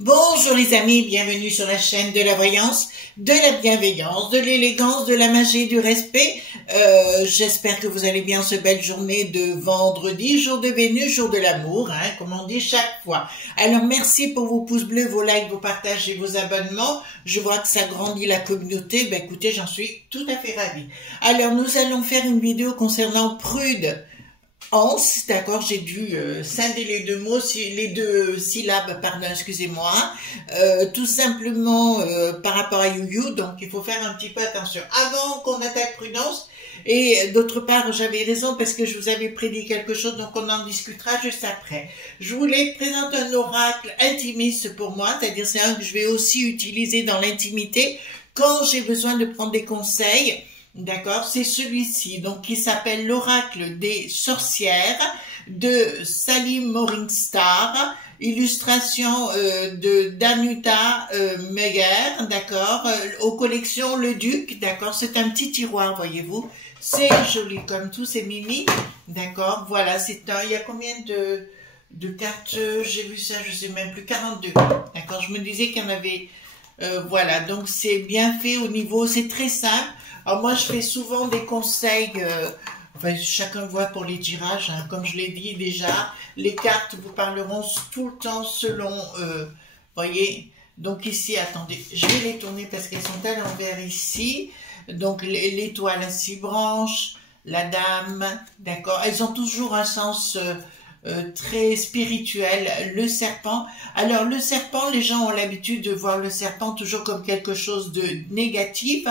Bonjour les amis, bienvenue sur la chaîne de la voyance, de la bienveillance, de l'élégance, de la magie, du respect. J'espère que vous allez bien ce belle journée de vendredi, jour de Vénus, jour de l'amour, hein, comme on dit chaque fois. Alors merci pour vos pouces bleus, vos likes, vos partages et vos abonnements. Je vois que ça grandit la communauté. Ben écoutez, j'en suis tout à fait ravie. Alors nous allons faire une vidéo concernant Prude. D'accord, j'ai dû scinder les deux mots, les deux syllabes, pardon, excusez-moi, tout simplement par rapport à You, donc il faut faire un petit peu attention. Avant qu'on attaque Prudence, et d'autre part, j'avais raison parce que je vous avais prédit quelque chose, donc on en discutera juste après. Je voulais présenter un oracle intimiste pour moi, c'est-à-dire c'est un que je vais aussi utiliser dans l'intimité quand j'ai besoin de prendre des conseils. D'accord, c'est celui-ci, donc qui s'appelle l'oracle des sorcières de Salim Morningstar, illustration de Danuta Meyer, d'accord, aux collections Le Duc, d'accord, c'est un petit tiroir, voyez-vous, c'est joli comme tout, c'est mimi, d'accord, voilà, c'est un, il y a combien de cartes, j'ai vu ça, je sais même plus, 42, d'accord, je me disais qu'il y en avait, voilà, donc c'est bien fait au niveau, c'est très simple. Alors moi, je fais souvent des conseils, enfin, chacun voit pour les tirages, hein, comme je l'ai dit déjà, les cartes vous parleront tout le temps selon, voyez, donc ici, attendez, je vais les tourner parce qu'elles sont à l'envers ici, donc l'étoile à 6 branches, la dame, d'accord, elles ont toujours un sens très spirituel, le serpent. Alors le serpent, les gens ont l'habitude de voir le serpent toujours comme quelque chose de négatif.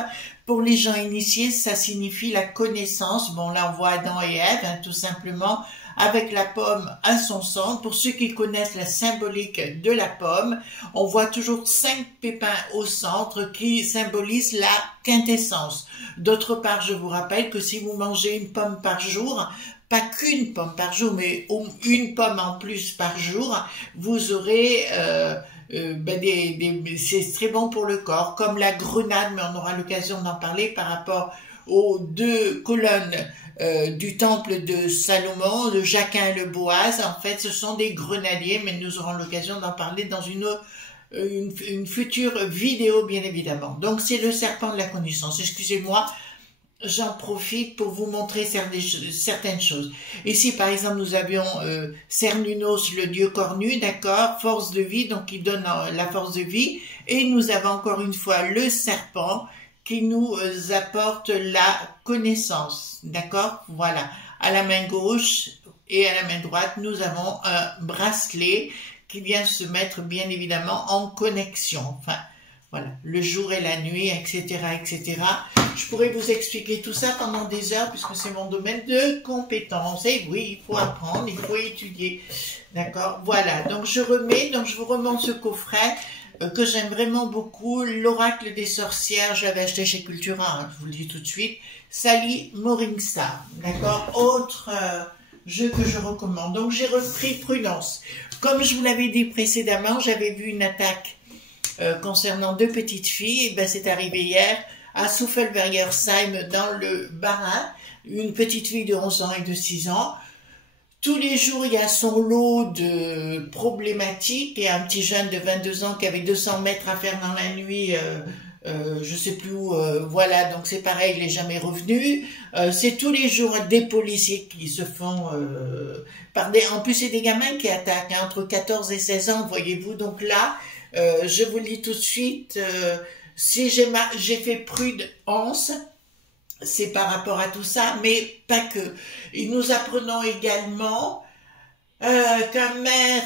Pour les gens initiés, ça signifie la connaissance. Bon, là on voit Adam et Ève, hein, tout simplement, avec la pomme à son centre. Pour ceux qui connaissent la symbolique de la pomme, on voit toujours 5 pépins au centre qui symbolisent la quintessence. D'autre part, je vous rappelle que si vous mangez une pomme par jour, pas qu'une pomme par jour, mais une pomme en plus par jour, vous aurez, c'est très bon pour le corps, comme la grenade, mais on aura l'occasion d'en parler par rapport aux 2 colonnes du temple de Salomon, le Jacquin et le Boaz. En fait, ce sont des grenadiers, mais nous aurons l'occasion d'en parler dans une future vidéo, bien évidemment. Donc, c'est le serpent de la connaissance. Excusez-moi, j'en profite pour vous montrer certaines choses. Ici, par exemple, nous avions Cernunnos, le dieu cornu, d'accord, force de vie, donc qui donne la force de vie. Et nous avons encore une fois le serpent qui nous apporte la connaissance, d'accord, voilà. À la main gauche et à la main droite, nous avons un bracelet qui vient se mettre, bien évidemment, en connexion. Enfin, voilà, le jour et la nuit, etc., etc. Je pourrais vous expliquer tout ça pendant des heures, puisque c'est mon domaine de compétence. Et oui, il faut apprendre, il faut étudier. D'accord? Voilà, donc je vous remonte ce coffret que j'aime vraiment beaucoup. L'oracle des sorcières, je l'avais acheté chez Cultura, hein, je vous le dis tout de suite. Salim Morningstar. D'accord? Autre jeu que je recommande. Donc j'ai repris Prudence. Comme je vous l'avais dit précédemment, j'avais vu une attaque concernant 2 petites filles. Ben, c'est arrivé hier à Suffelbergersheim dans le Bas-Rhin, une petite fille de 11 ans et de 6 ans. Tous les jours, il y a son lot de problématiques. Et un petit jeune de 22 ans qui avait 200 mètres à faire dans la nuit, je sais plus où, voilà, donc c'est pareil, il n'est jamais revenu. C'est tous les jours des policiers qui se font, en plus c'est des gamins qui attaquent, hein, entre 14 et 16 ans, voyez-vous. Donc là, je vous le dis tout de suite, si j'ai fait prudence, c'est par rapport à tout ça, mais pas que. Et nous apprenons également qu'un maire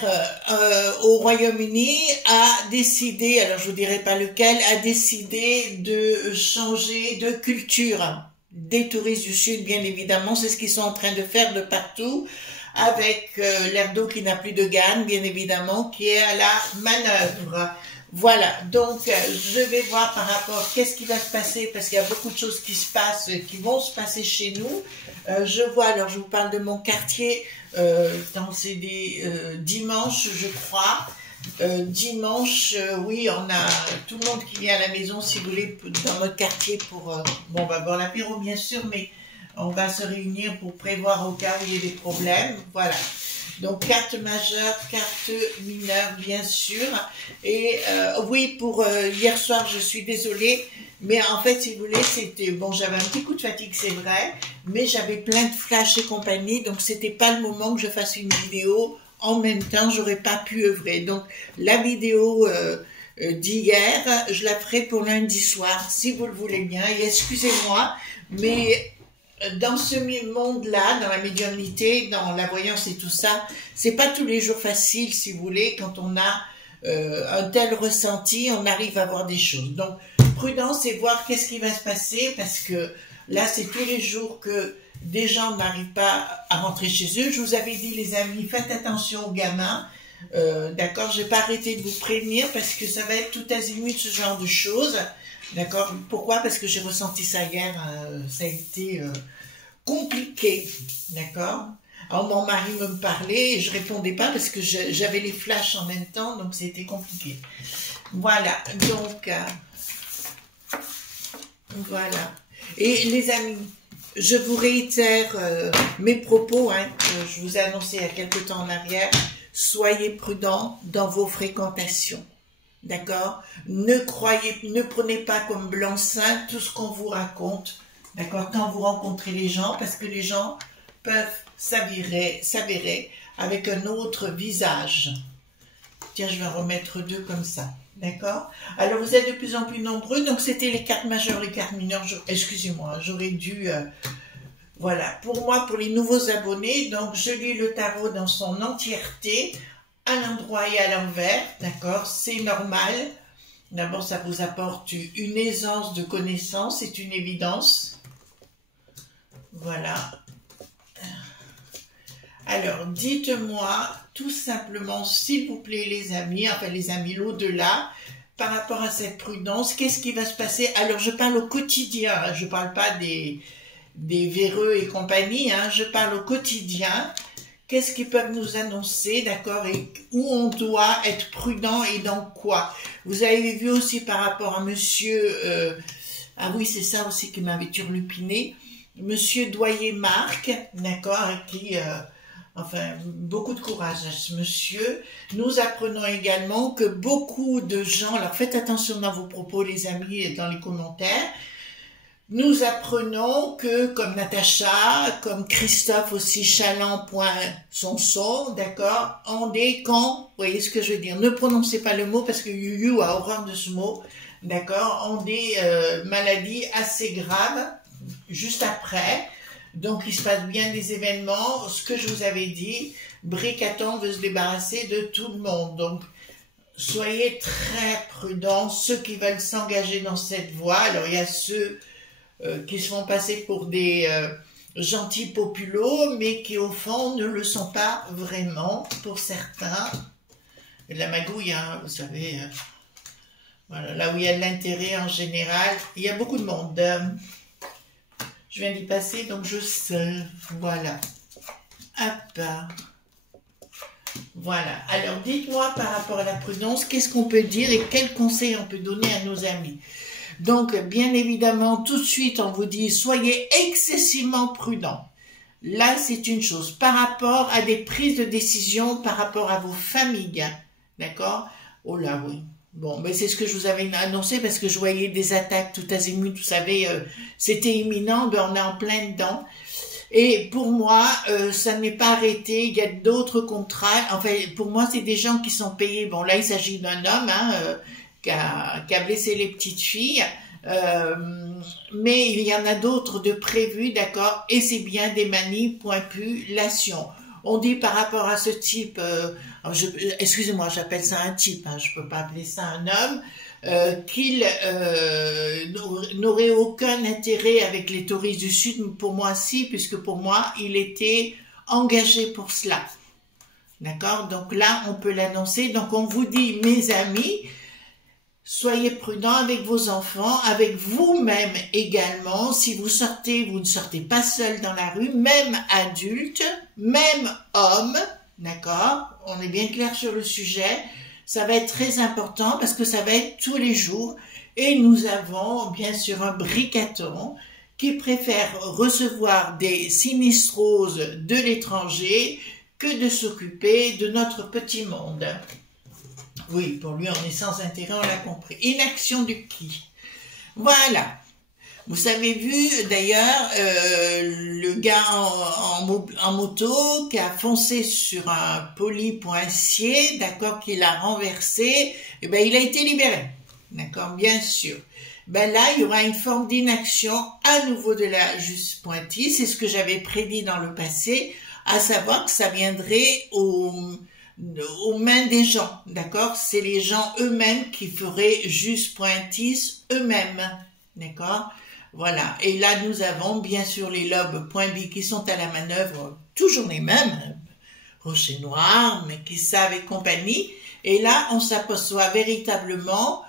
au Royaume-Uni a décidé, alors je vous dirai pas lequel, a décidé de changer de culture des touristes du Sud, bien évidemment, c'est ce qu'ils sont en train de faire de partout, avec l'air d'eau qui n'a plus de gamme, bien évidemment, qui est à la manœuvre. Voilà, donc je vais voir par rapport qu'est-ce qui va se passer, parce qu'il y a beaucoup de choses qui se passent, qui vont se passer chez nous. Je vois, alors je vous parle de mon quartier, c'est des dimanches, je crois. Dimanche, oui, on a tout le monde qui vient à la maison, si vous voulez, dans notre quartier pour... bon, on va boire l'apéro, bien sûr, mais on va se réunir pour prévoir au cas où il y a des problèmes. Voilà. Donc, carte majeure, carte mineure, bien sûr. Et oui, pour hier soir, je suis désolée, mais en fait, si vous voulez, c'était... Bon, j'avais un petit coup de fatigue, c'est vrai, mais j'avais plein de flashs et compagnie, donc c'était pas le moment que je fasse une vidéo. En même temps, j'aurais pas pu œuvrer. Donc, la vidéo d'hier, je la ferai pour lundi soir, si vous le voulez bien. Et excusez-moi, mais dans ce monde-là, dans la médiumnité, dans la voyance et tout ça, c'est pas tous les jours facile, si vous voulez, quand on a un tel ressenti, on arrive à voir des choses. Donc, prudence et voir qu'est-ce qui va se passer, parce que là, c'est tous les jours que des gens n'arrivent pas à rentrer chez eux. Je vous avais dit, les amis, faites attention aux gamins. D'accord, je vais pas arrêter de vous prévenir parce que ça va être tout azimut ce genre de choses. D'accord, pourquoi? Parce que j'ai ressenti ça hier, ça a été compliqué. D'accord. Alors mon mari me parlait et je répondais pas parce que j'avais les flashs en même temps, donc c'était compliqué. Voilà, donc voilà. Et les amis, je vous réitère mes propos que je vous ai annoncés il y a quelque temps en arrière. Soyez prudents dans vos fréquentations. D'accord? Ne prenez pas comme blanc-seing tout ce qu'on vous raconte. D'accord? Quand vous rencontrez les gens, parce que les gens peuvent s'avérer avec un autre visage. Tiens, je vais en remettre deux comme ça. D'accord? Alors, vous êtes de plus en plus nombreux. Donc, c'était les cartes majeures, les cartes mineures. Excusez-moi, j'aurais dû... voilà, pour moi, pour les nouveaux abonnés, donc je lis le tarot dans son entièreté, à l'endroit et à l'envers, d'accord? C'est normal. D'abord, ça vous apporte une aisance de connaissance, c'est une évidence. Voilà. Alors, dites-moi tout simplement, s'il vous plaît, les amis, enfin les amis, l'au-delà, par rapport à cette prudence, qu'est-ce qui va se passer? Alors, je parle au quotidien, hein, je ne parle pas des véreux et compagnie, hein, je parle au quotidien. Qu'est-ce qu'ils peuvent nous annoncer, d'accord, et où on doit être prudent et dans quoi? Vous avez vu aussi par rapport à monsieur, ah oui, c'est ça aussi qui m'avait turlupiné, monsieur Doyer-Marc, d'accord, qui, enfin, beaucoup de courage à ce monsieur. Nous apprenons également que beaucoup de gens, alors faites attention dans vos propos, les amis, et dans les commentaires, nous apprenons que, comme Natacha, comme Christophe aussi, Chaland.Sonson, d'accord, ont des camps, vous voyez ce que je veux dire, ne prononcez pas le mot parce que Yuyu a horreur de ce mot, d'accord, ont des maladies assez graves, juste après, donc il se passe bien des événements, ce que je vous avais dit, Bricaton veut se débarrasser de tout le monde, donc soyez très prudents, ceux qui veulent s'engager dans cette voie, alors il y a ceux qui se font passer pour des gentils populos, mais qui au fond ne le sont pas vraiment pour certains. Et de la magouille, hein, vous savez, voilà, là où il y a de l'intérêt en général, il y a beaucoup de monde. Je viens d'y passer, donc je sais, voilà. Hop. Voilà, alors dites-moi par rapport à la prudence, qu'est-ce qu'on peut dire et quels conseils on peut donner à nos amis? Donc, bien évidemment, tout de suite, on vous dit, soyez excessivement prudents. Là, c'est une chose. Par rapport à des prises de décision, par rapport à vos familles, d'accord? Oh là, oui. Bon, mais c'est ce que je vous avais annoncé parce que je voyais des attaques tout azimut, vous savez, c'était imminent, ben on est en plein dedans. Et pour moi, ça n'est pas arrêté, il y a d'autres contrats. Enfin, pour moi, c'est des gens qui sont payés. Bon, là, il s'agit d'un homme, hein, qui a blessé les petites filles, mais il y en a d'autres de prévus, d'accord, et c'est bien des manipulations. On dit par rapport à ce type, excusez-moi, j'appelle ça un type, hein, je peux pas appeler ça un homme, qu'il n'aurait aucun intérêt avec les touristes du Sud. Pour moi, si, puisque pour moi, il était engagé pour cela. D'accord? Donc là, on peut l'annoncer. Donc on vous dit, mes amis, soyez prudents avec vos enfants, avec vous-même également. Si vous sortez, vous ne sortez pas seul dans la rue, même adulte, même homme, d'accord? On est bien clair sur le sujet. Ça va être très important parce que ça va être tous les jours. Et nous avons bien sûr un bricaton qui préfère recevoir des sinistroses de l'étranger que de s'occuper de notre petit monde. Oui, pour lui, on est sans intérêt, on l'a compris. Inaction du qui. Voilà. Vous avez vu, d'ailleurs, le gars en moto qui a foncé sur un poly.acier, d'accord, qu'il a renversé, et ben, il a été libéré. D'accord, bien sûr. Ben là, il y aura une forme d'inaction à nouveau de la justice pointille. C'est ce que j'avais prédit dans le passé, à savoir que ça viendrait aux mains des gens, d'accord? C'est les gens eux-mêmes qui feraient juste pointis eux-mêmes, d'accord? Voilà. Et là, nous avons bien sûr les lobes point B qui sont à la manœuvre, toujours les mêmes, Rocher Noir, mais qui savent et compagnie. Et là, on s'aperçoit véritablement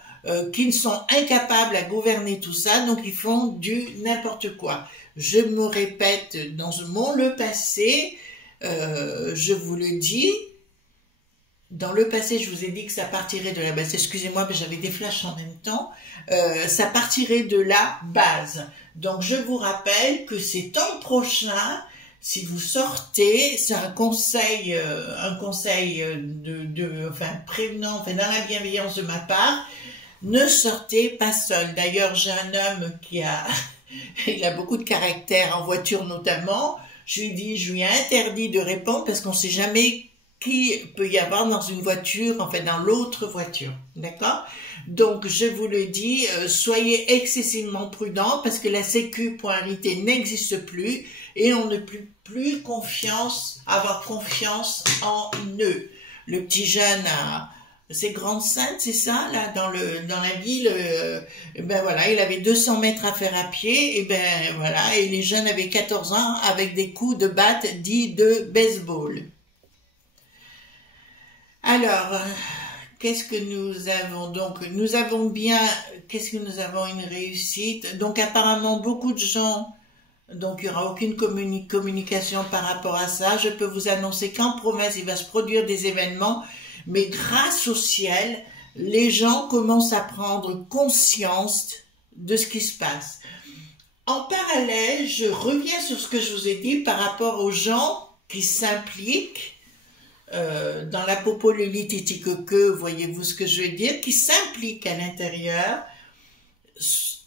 qu'ils sont incapables à gouverner tout ça, donc ils font du n'importe quoi. Je me répète dans le passé, je vous le dis, dans le passé, je vous ai dit que ça partirait de la base. Excusez-moi, mais j'avais des flashs en même temps. Ça partirait de la base. Donc, je vous rappelle que c'est en prochain, si vous sortez, c'est un conseil prévenant, enfin, dans la bienveillance de ma part, ne sortez pas seul. D'ailleurs, j'ai un homme il a beaucoup de caractère en voiture notamment. Je lui ai interdit de répondre parce qu'on ne sait jamais qui peut y avoir dans une voiture, en fait dans l'autre voiture, d'accord? Donc je vous le dis, soyez excessivement prudents parce que la sécu.arité n'existe plus et on ne peut plus avoir confiance en eux. Le petit jeune c'est Grande-Sainte, c'est ça, là, dans la ville, ben voilà, il avait 200 mètres à faire à pied, et ben voilà, et les jeunes avaient 14 ans avec des coups de batte dits de baseball. Alors, qu'est-ce que nous avons donc? Qu'est-ce que nous avons une réussite? Donc apparemment beaucoup de gens, donc il n'y aura aucune communication par rapport à ça. Je peux vous annoncer qu'en province, il va se produire des événements, mais grâce au ciel, les gens commencent à prendre conscience de ce qui se passe. En parallèle, je reviens sur ce que je vous ai dit par rapport aux gens qui s'impliquent dans la popololithique, voyez-vous ce que je veux dire, qui s'impliquent à l'intérieur.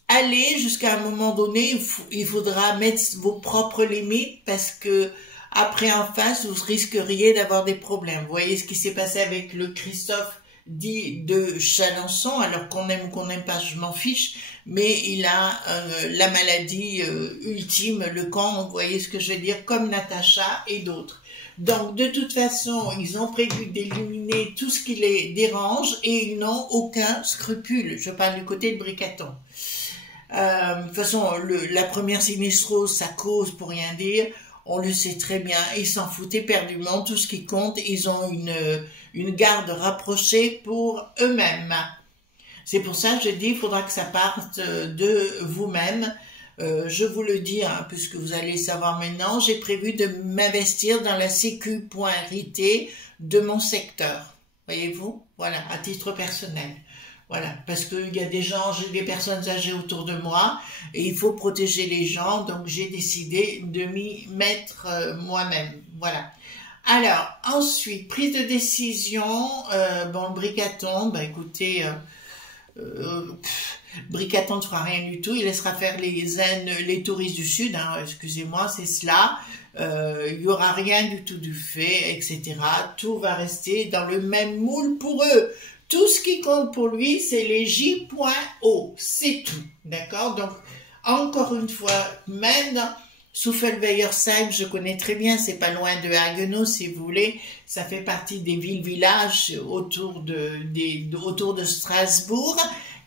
Allez jusqu'à un moment donné, il faudra mettre vos propres limites parce que après en face, vous risqueriez d'avoir des problèmes. Vous voyez ce qui s'est passé avec le Christophe dit de Chalençon, alors qu'on aime ou qu'on n'aime pas, je m'en fiche, mais il a la maladie ultime, le camp, vous voyez ce que je veux dire, comme Natacha et d'autres. Donc, de toute façon, ils ont prévu d'éliminer tout ce qui les dérange et ils n'ont aucun scrupule. Je parle du côté de Bricaton. De toute façon, la première sinistrose, ça cause pour rien dire. On le sait très bien. Ils s'en foutent éperdument. Tout ce qui compte, ils ont une garde rapprochée pour eux-mêmes. C'est pour ça que je dis, il faudra que ça parte de vous-même. Je vous le dis, hein, puisque vous allez le savoir maintenant, j'ai prévu de m'investir dans la sécu.arité de mon secteur. Voyez-vous? Voilà, à titre personnel. Voilà, parce qu'il y a j'ai des personnes âgées autour de moi et il faut protéger les gens, donc j'ai décidé de m'y mettre moi-même. Voilà. Alors, ensuite, prise de décision, bon, Bricaton, bah écoutez, Bricaton ne fera rien du tout, il laissera faire les touristes du Sud, hein, excusez-moi, c'est cela, il n'y aura rien du tout du fait, etc. Tout va rester dans le même moule pour eux. Tout ce qui compte pour lui, c'est les J.O, c'est tout, d'accord? Donc, encore une fois, même Souffle-Veillersheim, je connais très bien, c'est pas loin de Haguenau, si vous voulez. Ça fait partie des villes-villages autour de Strasbourg.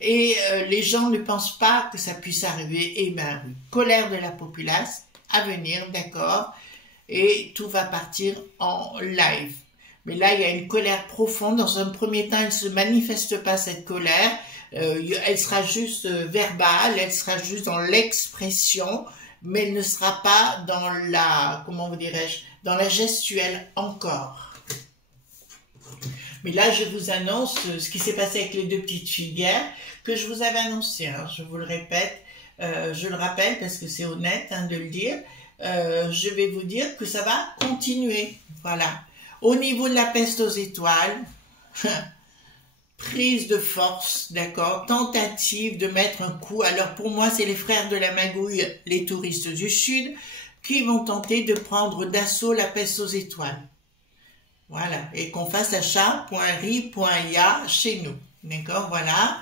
Et les gens ne pensent pas que ça puisse arriver. Eh ben, colère de la populace à venir, d'accord. Et tout va partir en live. Mais là, il y a une colère profonde. Dans un premier temps, elle ne se manifeste pas, cette colère. Elle sera juste verbale, elle sera juste dans l'expression, mais elle ne sera pas dans la, comment vous dirais-je, dans la gestuelle encore. Mais là, je vous annonce ce qui s'est passé avec les deux petites filles hier, que je vous avais annoncé, hein, je vous le répète, je le rappelle parce que c'est honnête de le dire, je vais vous dire que ça va continuer, voilà. Au niveau de la peste aux étoiles, prise de force, d'accord, tentative de mettre un coup. Alors pour moi, c'est les frères de la magouille, les touristes du Sud, qui vont tenter de prendre d'assaut la peste aux étoiles. Voilà, et qu'on fasse achat.ri.ia chez nous, d'accord, voilà.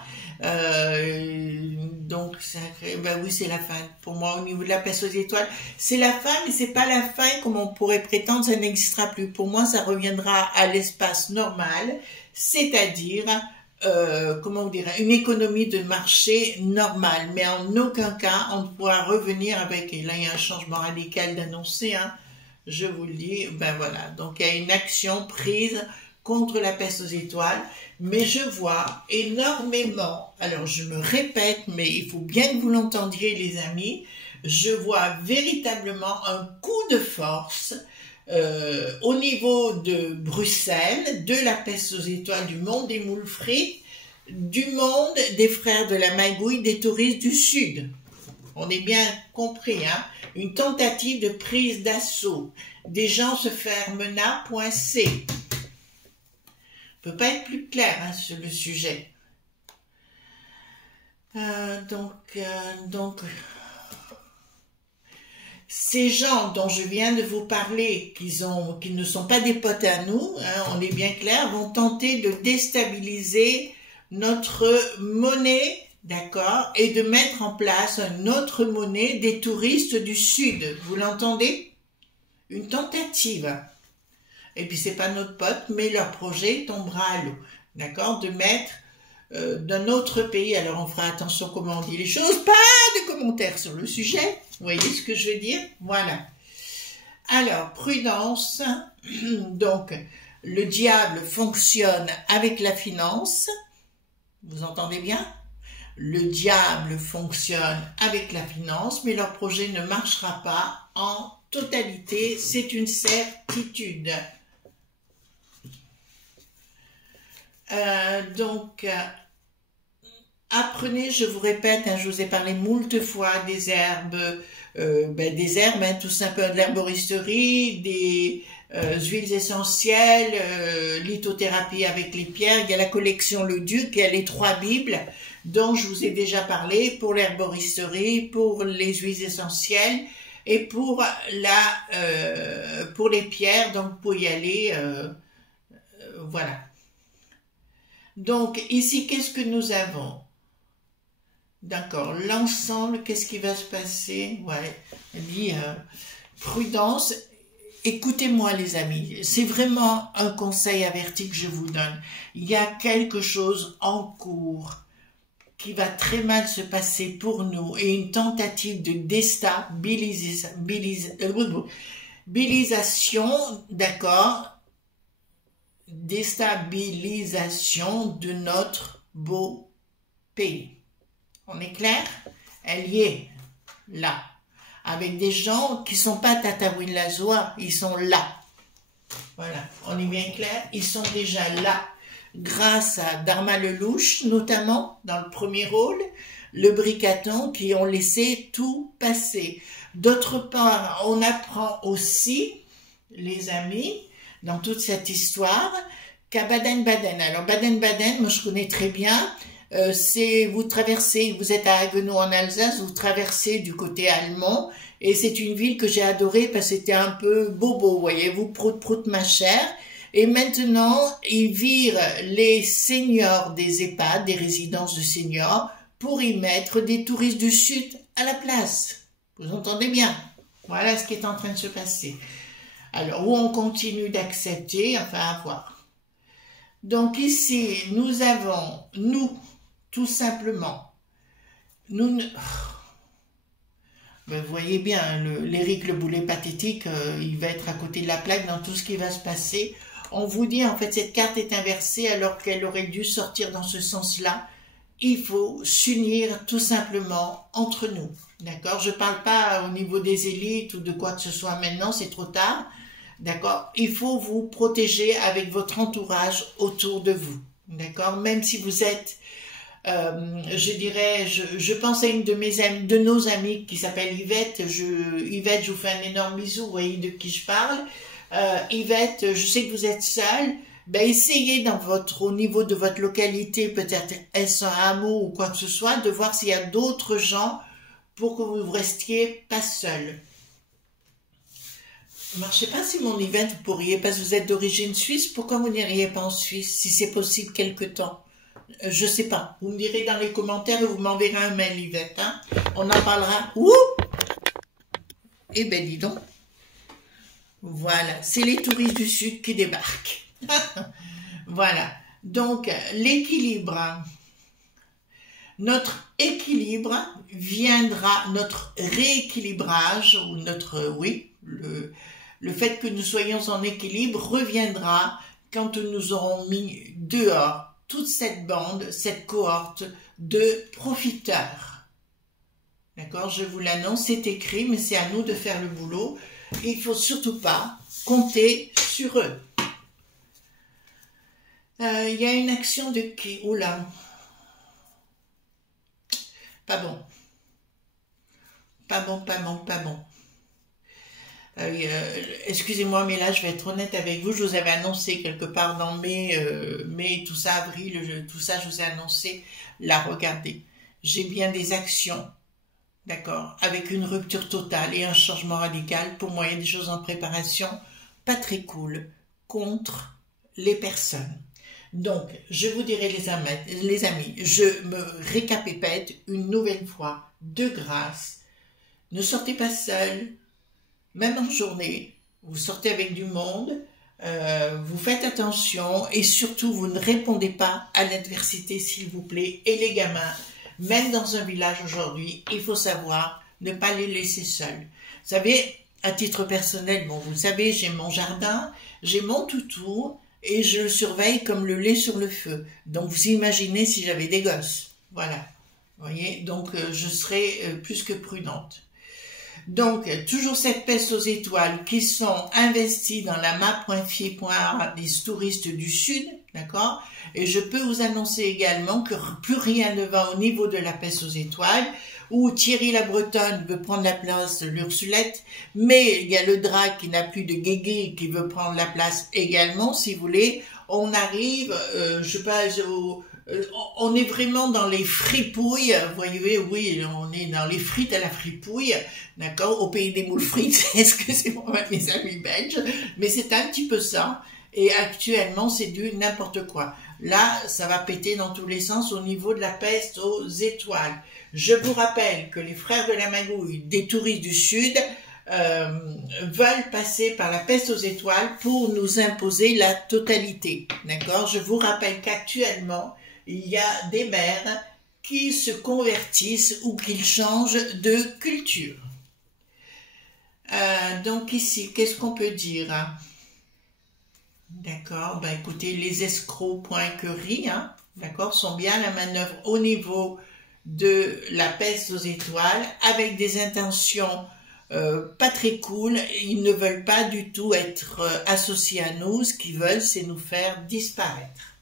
Donc, ben oui, c'est la fin. Pour moi, au niveau de la peste aux étoiles, c'est la fin, mais c'est pas la fin comme on pourrait prétendre, ça n'existera plus. Pour moi, ça reviendra à l'espace normal, c'est-à-dire, comment vous dire, une économie de marché normale. Mais en aucun cas, on ne pourra revenir avec, et là, il y a un changement radical d'annoncer, hein, je vous le dis, ben voilà. Donc, il y a une action prise contre la peste aux étoiles, mais je vois énormément, alors je me répète, mais il faut bien que vous l'entendiez les amis, je vois véritablement un coup de force au niveau de Bruxelles, de la peste aux étoiles, du monde des moules frites, du monde des frères de la magouille, des touristes du Sud. On est bien compris, hein? Une tentative de prise d'assaut. Des gens se faire mena.c. Peut pas être plus clair hein, sur le sujet. Donc, ces gens dont je viens de vous parler, qui ne sont pas des potes à nous, hein, on est bien clair, vont tenter de déstabiliser notre monnaie, d'accord, et de mettre en place une autre monnaie des touristes du Sud. Vous l'entendez? Une tentative. Et puis c'est pas notre pote, mais leur projet tombera à l'eau, d'accord, de mettre d'un autre pays, alors on fera attention comment on dit les choses, pas de commentaires sur le sujet, vous voyez ce que je veux dire, voilà. Alors, prudence, donc le diable fonctionne avec la finance, vous entendez bien? Le diable fonctionne avec la finance, mais leur projet ne marchera pas en totalité, c'est une certitude. Apprenez, je vous répète, hein, je vous ai parlé moult fois des herbes, hein, tout simplement de l'herboristerie, des huiles essentielles, lithothérapie avec les pierres, il y a la collection Le Duc, il y a les 3 Bibles, dont je vous ai déjà parlé, pour l'herboristerie, pour les huiles essentielles, et pour les pierres, donc pour y aller, voilà. Donc, ici, qu'est-ce que nous avons? D'accord, l'ensemble, qu'est-ce qui va se passer? Ouais, elle dit, prudence. Écoutez-moi, les amis, c'est vraiment un conseil averti que je vous donne. Il y a quelque chose en cours qui va très mal se passer pour nous et une tentative de déstabilisation, d'accord? Déstabilisation de notre beau pays. On est clair? Elle y est, là. Avec des gens qui ne sont pas Tataouine Lazoie, ils sont là. Voilà, on est bien clair? Ils sont déjà là. Grâce à Dharma Lelouch, notamment, dans le premier rôle, le Bricaton, qui ont laissé tout passer. D'autre part, on apprend aussi, les amis, dans toute cette histoire, qu'à Baden-Baden. Alors Baden-Baden, moi je connais très bien, vous traversez, vous êtes à Haguenau en Alsace, vous traversez du côté allemand, et c'est une ville que j'ai adorée parce que c'était un peu bobo, voyez-vous, prout-prout ma chère. Et maintenant, ils virent les seniors des EHPAD, des résidences de seniors, pour y mettre des touristes du Sud à la place. Vous entendez bien? Voilà ce qui est en train de se passer. Alors, où on continue d'accepter, enfin, à voir. Donc ici, nous avons, nous, tout simplement, nous ne... Ben, vous voyez bien, l'Éric le boulet pathétique, il va être à côté de la plaque dans tout ce qui va se passer. On vous dit, en fait, cette carte est inversée alors qu'elle aurait dû sortir dans ce sens-là. Il faut s'unir tout simplement entre nous. D'accord? Je ne parle pas au niveau des élites ou de quoi que ce soit maintenant, c'est trop tard. D'accord? Il faut vous protéger avec votre entourage autour de vous. D'accord? Même si vous êtes, je dirais, je pense à une de mes amies, de nos amies qui s'appelle Yvette. Yvette, je vous fais un énorme bisou, vous voyez de qui je parle. Yvette, je sais que vous êtes seule. Ben, essayez au niveau de votre localité, peut-être est-ce un hameau ou quoi que ce soit, de voir s'il y a d'autres gens pour que vous ne restiez pas seul. Je ne sais pas si mon Yvette, vous pourriez, parce que vous êtes d'origine suisse, pourquoi vous n'iriez pas en Suisse, si c'est possible quelque temps? Je ne sais pas. Vous me direz dans les commentaires et vous m'enverrez un mail, Yvette. Hein? On en parlera. Ouh! Eh ben, dis donc. Voilà, c'est les touristes du Sud qui débarquent. Voilà, donc l'équilibre, notre équilibre viendra, notre rééquilibrage, ou notre, oui, le fait que nous soyons en équilibre reviendra quand nous aurons mis dehors toute cette bande, cette cohorte de profiteurs. D'accord, je vous l'annonce, c'est écrit, mais c'est à nous de faire le boulot. Il ne faut surtout pas compter sur eux. Il y a une action de qui? Oula. Pas bon. Pas bon, pas bon, pas bon. Excusez-moi, mais là, je vais être honnête avec vous. Je vous avais annoncé quelque part dans mai, tout ça, avril, tout ça, je vous ai annoncé. Là, regardez. J'ai bien des actions. D'accord, avec une rupture totale et un changement radical. Pour moi, il y a des choses en préparation, pas très cool, contre les personnes. Donc, je vous dirai les amis, je me récapépète une nouvelle fois, de grâce. Ne sortez pas seul, même en journée. Vous sortez avec du monde, vous faites attention et surtout, vous ne répondez pas à l'adversité, s'il vous plaît. Et les gamins, même dans un village aujourd'hui, il faut savoir ne pas les laisser seuls. Vous savez, à titre personnel, bon, vous le savez, j'ai mon jardin, j'ai mon toutou et je le surveille comme le lait sur le feu. Donc, vous imaginez si j'avais des gosses. Voilà. Vous voyez, donc je serais plus que prudente. Donc, toujours cette peste aux étoiles qui sont investies dans la map.fi.a des touristes du Sud, d'accord? Et je peux vous annoncer également que plus rien ne va au niveau de la peste aux étoiles, où Thierry la Bretonne veut prendre la place de l'Ursulette, mais il y a le Drac qui n'a plus de guégué qui veut prendre la place également, si vous voulez. On arrive, je sais pas, on est vraiment dans les fripouilles, vous voyez, oui, on est dans les frites à la fripouille, d'accord, au pays des moules frites, excusez-moi mes amis belges, mais c'est un petit peu ça, et actuellement c'est du n'importe quoi. Là, ça va péter dans tous les sens au niveau de la peste aux étoiles. Je vous rappelle que les frères de la Magouille, des touristes du Sud, veulent passer par la peste aux étoiles pour nous imposer la totalité, d'accord. Je vous rappelle qu'actuellement, il y a des maires qui se convertissent ou qui changent de culture. Donc ici, qu'est-ce qu'on peut dire? D'accord, ben écoutez, les escrocs.query, hein, d'accord, sont bien à la manœuvre au niveau de la peste aux étoiles, avec des intentions pas très cool. Ils ne veulent pas du tout être associés à nous. Ce qu'ils veulent, c'est nous faire disparaître.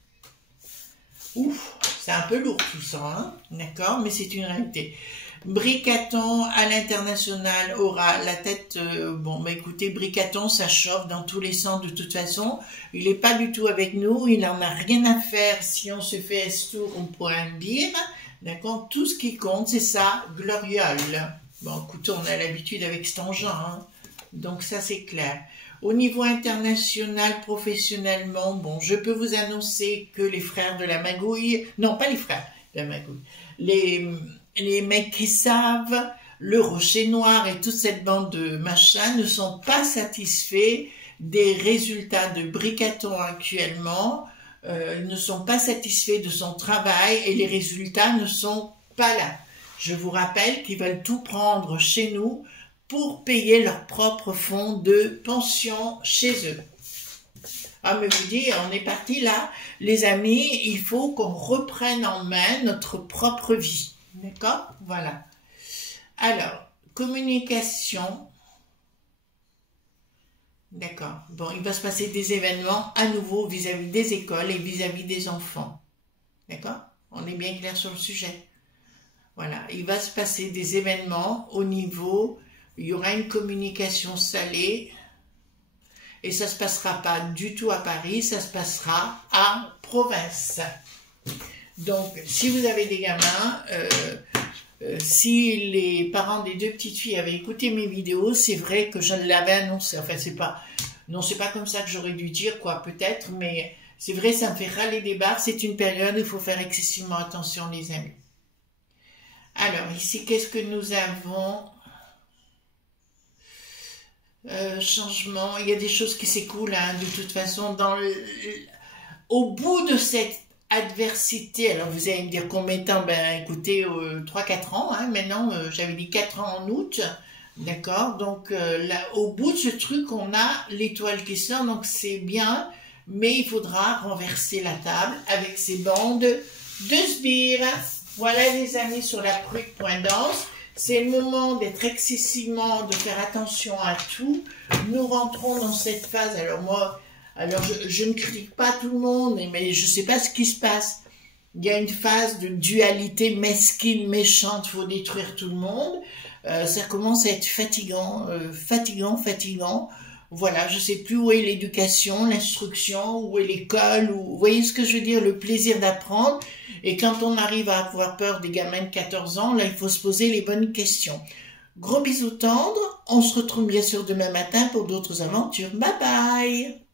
Ouf, c'est un peu lourd tout ça, hein, d'accord, mais c'est une réalité. Bricaton à l'international aura la tête, bon, bah écoutez, Bricaton, ça chauffe dans tous les sens de toute façon. Il n'est pas du tout avec nous, il n'en a rien à faire. Si on se fait S-Tour, on pourrait le dire, d'accord. Tout ce qui compte, c'est ça, gloriole. Bon, écoutez, on a l'habitude avec cet engin, hein, donc ça c'est clair. Au niveau international, professionnellement, bon, je peux vous annoncer que les frères de la Magouille, non pas les frères de la Magouille, les mecs qui savent, le Rocher Noir et toute cette bande de machins ne sont pas satisfaits des résultats de Bricaton actuellement, ne sont pas satisfaits de son travail et les résultats ne sont pas là. Je vous rappelle qu'ils veulent tout prendre chez nous pour payer leur propre fonds de pension chez eux. Ah, mais vous dites, on est parti là. Les amis, il faut qu'on reprenne en main notre propre vie. D'accord? Voilà. Alors, communication. D'accord. Bon, il va se passer des événements à nouveau vis-à-vis des écoles et vis-à-vis des enfants. D'accord? On est bien clair sur le sujet. Voilà. Il va se passer des événements au niveau, il y aura une communication salée. Et ça ne se passera pas du tout à Paris, ça se passera à province. Donc, si vous avez des gamins, si les parents des deux petites filles avaient écouté mes vidéos, c'est vrai que je l'avais annoncé. Enfin, c'est pas comme ça que j'aurais dû dire, quoi, peut-être, mais c'est vrai, ça me fait râler des barres. C'est une période où il faut faire excessivement attention, les amis. Alors, ici, qu'est-ce que nous avons ? Changement, il y a des choses qui s'écoulent, hein, de toute façon, au bout de cette adversité, alors vous allez me dire combien de temps, ben écoutez, 3-4 ans, hein, maintenant, j'avais dit 4 ans en août, d'accord, donc là, au bout de ce truc, on a l'étoile qui sort, donc c'est bien, mais il faudra renverser la table avec ces bandes de sbires. Voilà les amis sur la prude point danse. C'est le moment d'être excessivement, de faire attention à tout. Nous rentrons dans cette phase. Alors moi, je ne critique pas tout le monde, mais je ne sais pas ce qui se passe. Il y a une phase de dualité mesquine, méchante, il faut détruire tout le monde. Ça commence à être fatigant, fatigant. Voilà, je ne sais plus où est l'éducation, l'instruction, où est l'école, vous voyez ce que je veux dire, le plaisir d'apprendre. Et quand on arrive à avoir peur des gamins de 14 ans, là, il faut se poser les bonnes questions. Gros bisous tendres, on se retrouve bien sûr demain matin pour d'autres aventures. Bye bye!